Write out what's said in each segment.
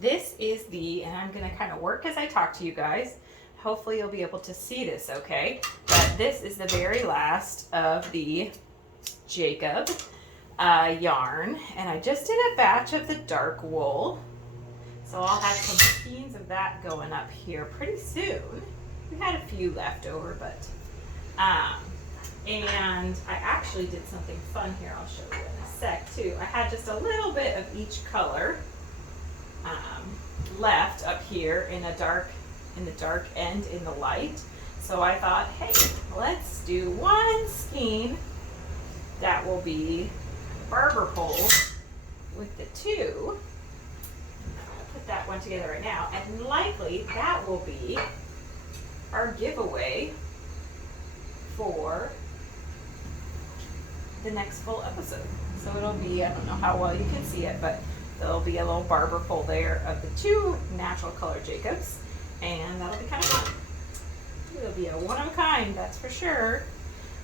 this is and I'm gonna kind of work as I talk to you guys. Hopefully you'll be able to see this okay. But this is the very last of the Jacob yarn. And I just did a batch of the dark wool. So I'll have some skeins of that going up here pretty soon. We had a few left over, but, and I actually did something fun here. I'll show you in a sec too. I had just a little bit of each color left up here in the dark and in the light. So I thought, hey, let's do one skein that will be barber pole with the two. I'll put that one together right now, and likely that will be our giveaway for the next full episode. So it'll be, I don't know how well you can see it, but there'll be a little barber pole there of the two natural color Jacobs, and that'll be kind of fun. It'll be a one-of-a-kind, that's for sure.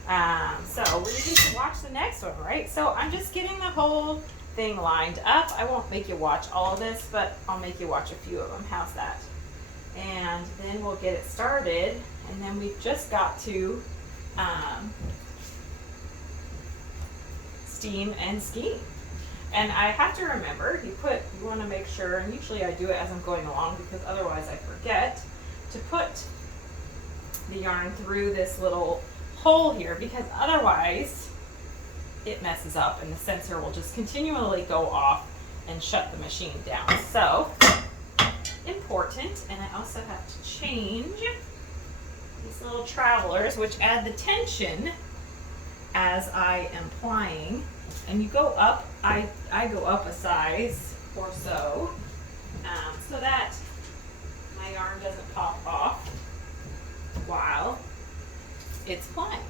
So we need to watch the next one, right? So I'm just getting the whole thing lined up. I won't make you watch all of this, but I'll make you watch a few of them. How's that? And then we'll get it started, and then we've just got to steam and skein. And I have to remember, you want to make sure, and usually I do it as I'm going along because otherwise I forget, to put the yarn through this little hole here, because otherwise it messes up and the sensor will just continually go off and shut the machine down. So important. And I also have to change these little travelers, which add the tension as I am plying. And you go up, I go up a size or so, so that my yarn doesn't pop off while it's plying.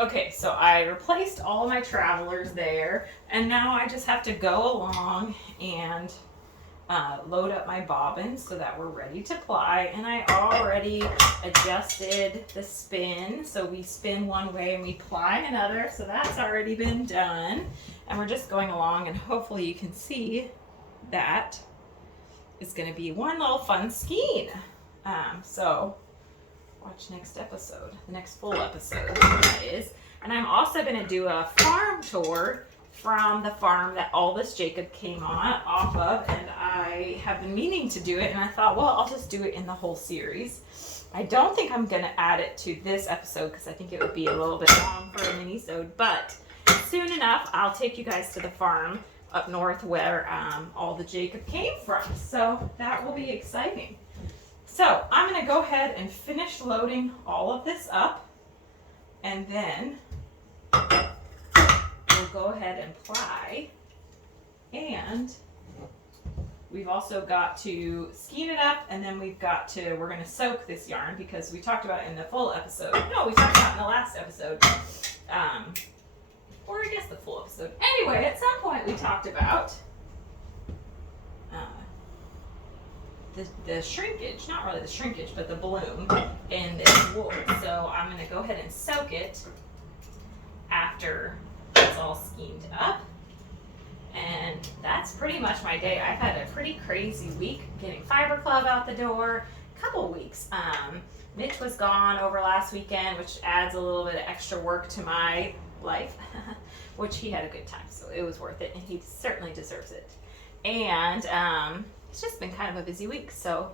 Okay, so I replaced all my travelers there, and now I just have to go along and load up my bobbin so that we're ready to ply. And I already adjusted the spin, so we spin one way and we ply another, so that's already been done. And we're just going along, and hopefully you can see that it's going to be one little fun skein. So watch next episode, the next full episode that is. And I'm also going to do a farm tour from the farm that all this Jacob came off of, and I have been meaning to do it, and I thought, well, I'll just do it in the whole series. I don't think I'm going to add it to this episode because I think it would be a little bit long for a minisode, but soon enough I'll take you guys to the farm up north where all the Jacob came from, so that will be exciting. So I'm going to go ahead and finish loading all of this up, and then we'll go ahead and ply. And we've also got to skein it up, and then we're going to soak this yarn because we talked about it in the full episode. No, we talked about it in the last episode. Or I guess the full episode. Anyway, at some point we talked about the shrinkage, not really the shrinkage, but the bloom in this wool. So I'm going to go ahead and soak it after it's all skeined up. And that's pretty much my day. I've had a pretty crazy week getting Fiber Club out the door, couple weeks. Mitch was gone over last weekend, which adds a little bit of extra work to my life, which he had a good time, so it was worth it, and he certainly deserves it. And it's just been kind of a busy week, so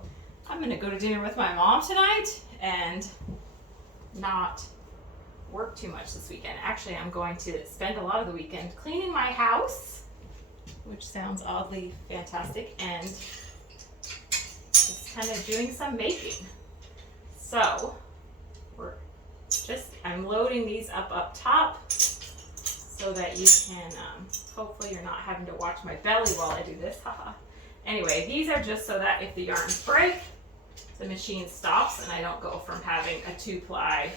I'm going to go to dinner with my mom tonight and not work too much this weekend. Actually, I'm going to spend a lot of the weekend cleaning my house, which sounds oddly fantastic, and just kind of doing some baking. So I'm loading these up top so that you can, hopefully you're not having to watch my belly while I do this, haha. Anyway, these are just so that if the yarns break, the machine stops and I don't go from having a 2-ply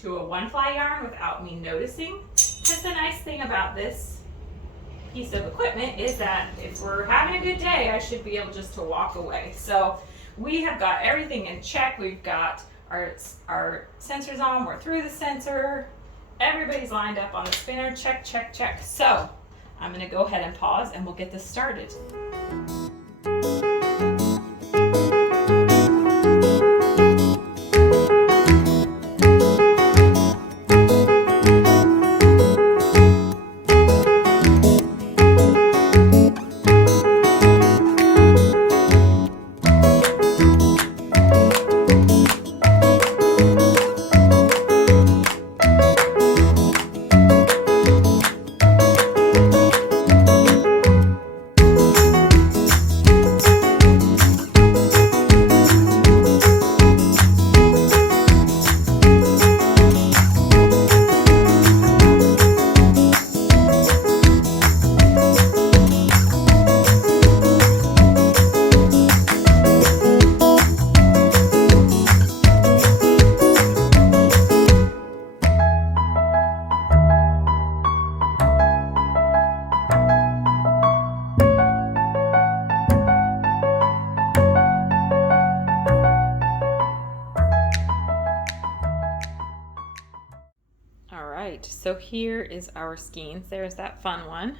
to a 1-ply yarn without me noticing. Because the nice thing about this piece of equipment is that if we're having a good day, I should be able just to walk away. So we have got everything in check. We've got our sensors on, we're through the sensor, everybody's lined up on the spinner, check, check, check. So I'm gonna go ahead and pause and we'll get this started. So here is our skeins. There's that fun one.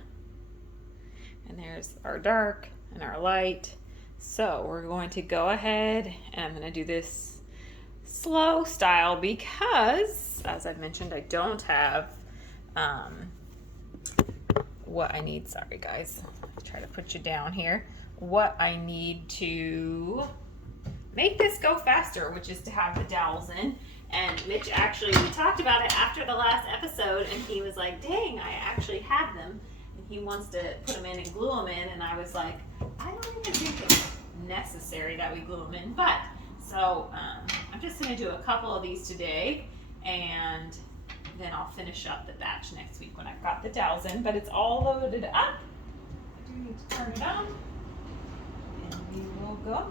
And there's our dark and our light. So we're going to go ahead and I'm going to do this slow style because, as I've mentioned, I don't have what I need. Sorry guys, I'll try to put you down here. What I need to make this go faster, which is to have the dowels in. And Mitch actually, we talked about it after the last episode, and he was like, dang, I actually have them. And he wants to put them in and glue them in. And I was like, I don't even think it's necessary that we glue them in. But, so I'm just going to do a couple of these today, and then I'll finish up the batch next week when I've got the dowels in. But it's all loaded up. I do need to turn it on, and we will go.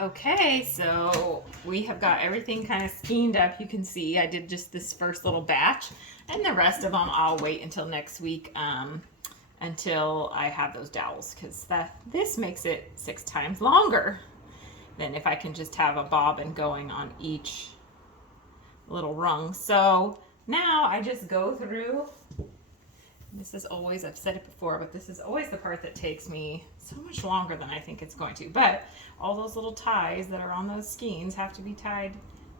Okay, so we have got everything kind of skeined up. You can see I did just this first little batch, and the rest of them I'll wait until next week until I have those dowels, because this makes it 6 times longer than if I can just have a bobbin going on each little rung. So now I just go through. This is always, I've said it before, but this is always the part that takes me so much longer than I think it's going to. But all those little ties that are on those skeins have to be tied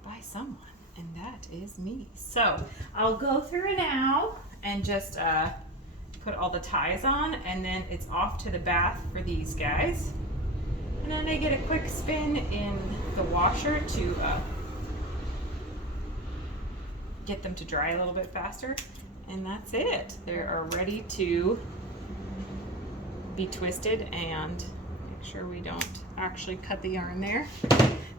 by someone, and that is me. So I'll go through now and just put all the ties on, and then it's off to the bath for these guys. And then they get a quick spin in the washer to get them to dry a little bit faster. And that's it. They are ready to be twisted, and make sure we don't actually cut the yarn there.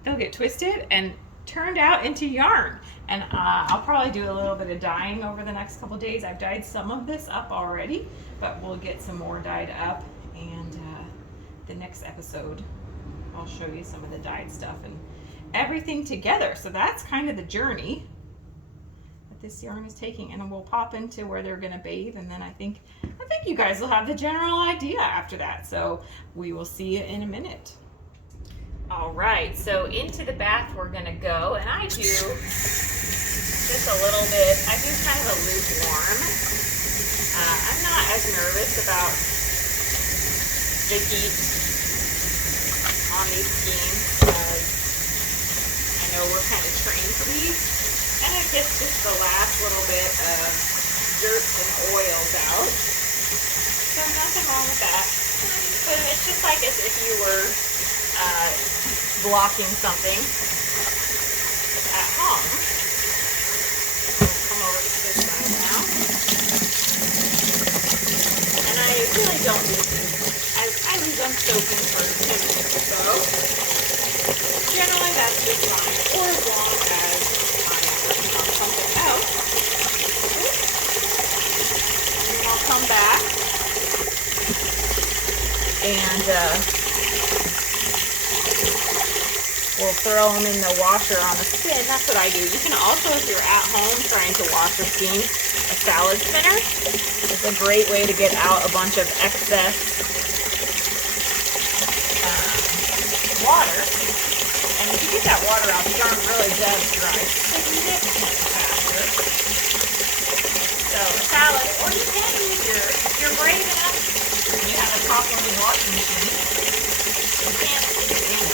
They'll get twisted and turned out into yarn. And I'll probably do a little bit of dyeing over the next couple days. I've dyed some of this up already, but we'll get some more dyed up. And the next episode, I'll show you some of the dyed stuff and everything together. So that's kind of the journey this yarn is taking, and we'll pop into where they're going to bathe, and then I think you guys will have the general idea after that. So we will see you in a minute. All right, so into the bath we're going to go, and I do just a little bit. I do kind of a lukewarm. I'm not as nervous about the heat on these skeins because I know we're kind of trained for these. And it gets just the last little bit of dirt and oils out. So nothing wrong with that. But it's just like as if you were blocking something at home. We'll come over to this side now. And I really don't leave these. I leave them soaking for 10 minutes or so. Generally that's just fine. Or as long as something else, and then I'll come back and we'll throw them in the washer on a spin. That's what I do. You can also, if you're at home trying to wash your skeins, a salad spinner. It's a great way to get out a bunch of excess water. And if you get that water out, these aren't really dead dry, significantly faster. So a salad, or you can use if you're brave enough, and you have a top-loading washing machine, you can't stick it in